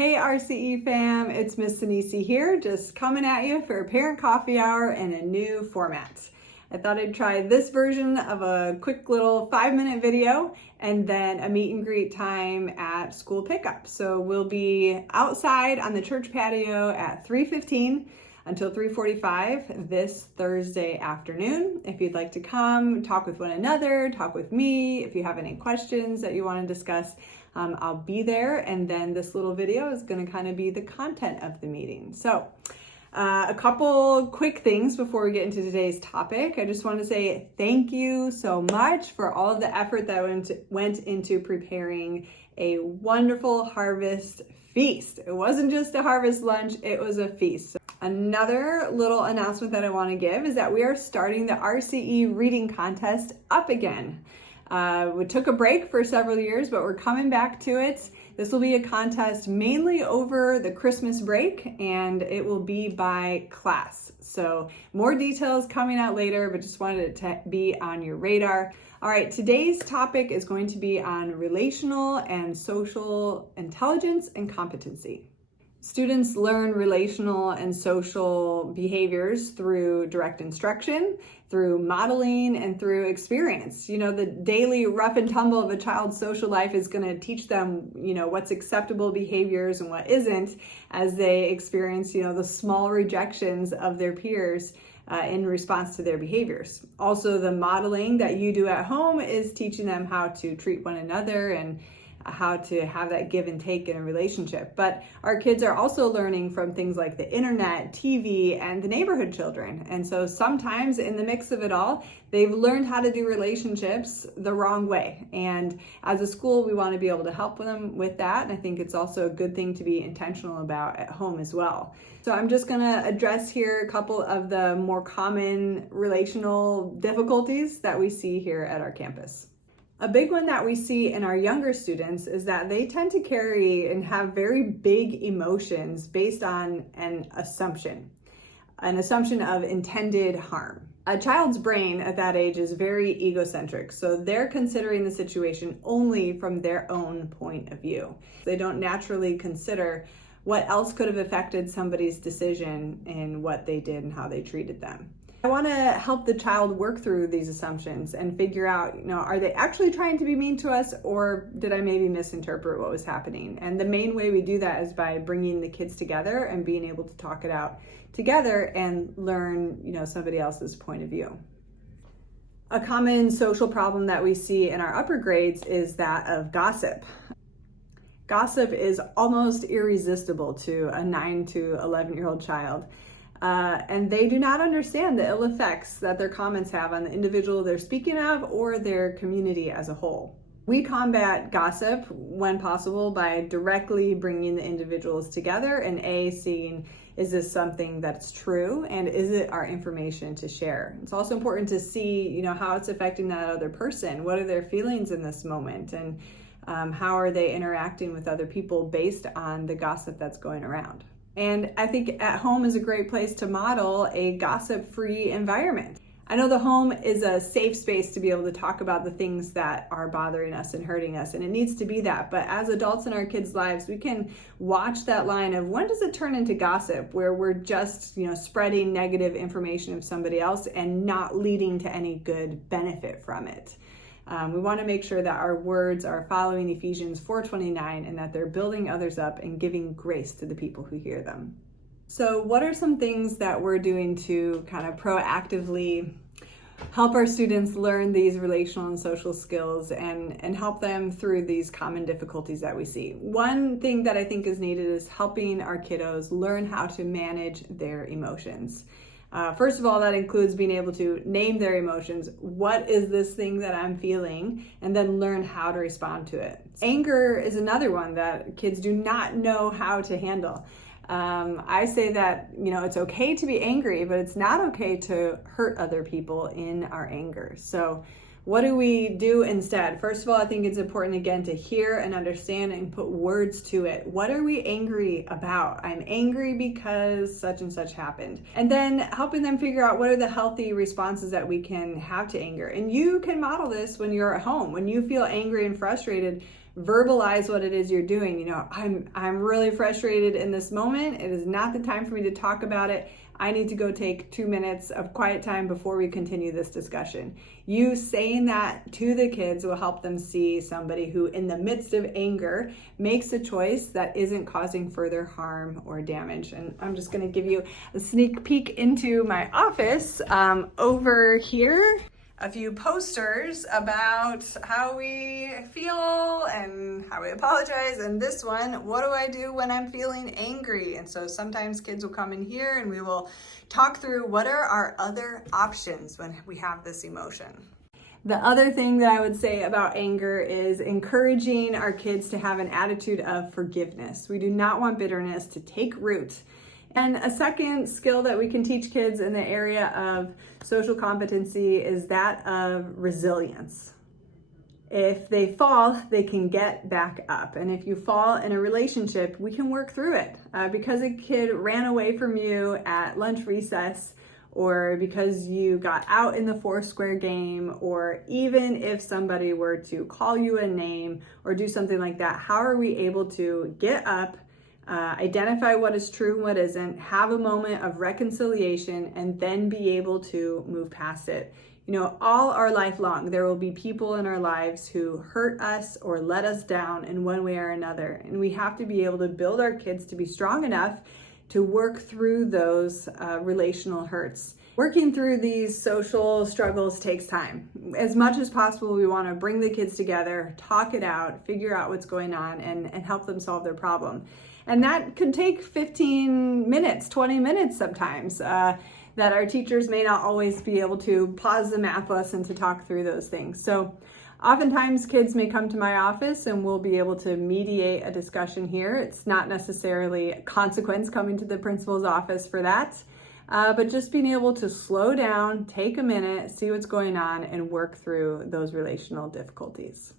Hey RCE fam, it's Miss Sinisi here, just coming at you for a parent coffee hour in a new format. I thought I'd try this version of a quick little 5-minute video and then a meet and greet time at school pickup. So we'll be outside on the church patio at 3:15 until 3:45 this Thursday afternoon. If you'd like to come, talk with one another, talk with me, if you have any questions that you want to discuss, I'll be there, and then this little video is going to kind of be the content of the meeting. So a couple quick things before we get into today's topic. I just want to say thank you so much for all of the effort that went into preparing a wonderful harvest feast. It wasn't just a harvest lunch, it was a feast. Another little announcement that I want to give is that we are starting the RCE reading contest up again. We took a break for several years, but we're coming back to it. This will be a contest mainly over the Christmas break, and it will be by class. So more details coming out later, but just wanted it to be on your radar. All right, today's topic is going to be on relational and social intelligence and competency. Students learn relational and social behaviors through direct instruction, through modeling, and through experience. You know, the daily rough and tumble of a child's social life is going to teach them, what's acceptable behaviors and what isn't, as they experience, the small rejections of their peers in response to their behaviors. Also, the modeling that you do at home is teaching them how to treat one another and how to have that give and take in a relationship. But our kids are also learning from things like the internet, TV, and the neighborhood children. And so sometimes in the mix of it all, they've learned how to do relationships the wrong way. And as a school, we want to be able to help them with that. And I think it's also a good thing to be intentional about at home as well. So I'm just going to address here a couple of the more common relational difficulties that we see here at our campus. A big one that we see in our younger students is that they tend to carry and have very big emotions based on an assumption of intended harm. A child's brain at that age is very egocentric, so they're considering the situation only from their own point of view. They don't naturally consider what else could have affected somebody's decision in what they did and how they treated them. I want to help the child work through these assumptions and figure out, are they actually trying to be mean to us, or did I maybe misinterpret what was happening? And the main way we do that is by bringing the kids together and being able to talk it out together and learn, somebody else's point of view. A common social problem that we see in our upper grades is that of gossip. Gossip is almost irresistible to a 9 to 11-year-old child. And they do not understand the ill effects that their comments have on the individual they're speaking of or their community as a whole. We combat gossip when possible by directly bringing the individuals together and seeing, is this something that's true, and is it our information to share? It's also important to see, how it's affecting that other person. What are their feelings in this moment, and how are they interacting with other people based on the gossip that's going around? And I think at home is a great place to model a gossip-free environment. I know the home is a safe space to be able to talk about the things that are bothering us and hurting us, and it needs to be that. But as adults in our kids' lives, we can watch that line of when does it turn into gossip, where we're just, spreading negative information of somebody else and not leading to any good benefit from it. We want to make sure that our words are following Ephesians 4:29 and that they're building others up and giving grace to the people who hear them. So what are some things that we're doing to kind of proactively help our students learn these relational and social skills and help them through these common difficulties that we see? One thing that I think is needed is helping our kiddos learn how to manage their emotions. First of all, that includes being able to name their emotions. What is this thing that I'm feeling? And then learn how to respond to it. Anger is another one that kids do not know how to handle. I say that, it's okay to be angry, but it's not okay to hurt other people in our anger. So what do we do instead? First of all, I think it's important, again, to hear and understand and put words to it. What are we angry about? I'm angry because such and such happened. And then helping them figure out what are the healthy responses that we can have to anger. And you can model this when you're at home. When you feel angry and frustrated, verbalize what it is you're doing. You know, I'm really frustrated in this moment. It is not the time for me to talk about it. I need to go take 2 minutes of quiet time before we continue this discussion. You saying that to the kids will help them see somebody who, in the midst of anger, makes a choice that isn't causing further harm or damage. And I'm just going to give you a sneak peek into my office. Over here, a few posters about how we feel and how we apologize. And this one, what do I do when I'm feeling angry? And so sometimes kids will come in here and we will talk through what are our other options when we have this emotion. The other thing that I would say about anger is encouraging our kids to have an attitude of forgiveness. We do not want bitterness to take root. And a second skill that we can teach kids in the area of social competency is that of resilience. If they fall, they can get back up. And if you fall in a relationship, we can work through it. Because a kid ran away from you at lunch recess, or because you got out in the Foursquare game, or even if somebody were to call you a name or do something like that, how are we able to get up, identify what is true and what isn't, have a moment of reconciliation, and then be able to move past it? You know, all our life long, there will be people in our lives who hurt us or let us down in one way or another. And we have to be able to build our kids to be strong enough to work through those relational hurts. Working through these social struggles takes time. As much as possible, we want to bring the kids together, talk it out, figure out what's going on, and help them solve their problem. And that could take 15 minutes, 20 minutes sometimes, that our teachers may not always be able to pause the math lesson to talk through those things. So oftentimes kids may come to my office and we'll be able to mediate a discussion here. It's not necessarily a consequence coming to the principal's office for that, but just being able to slow down, take a minute, see what's going on, and work through those relational difficulties.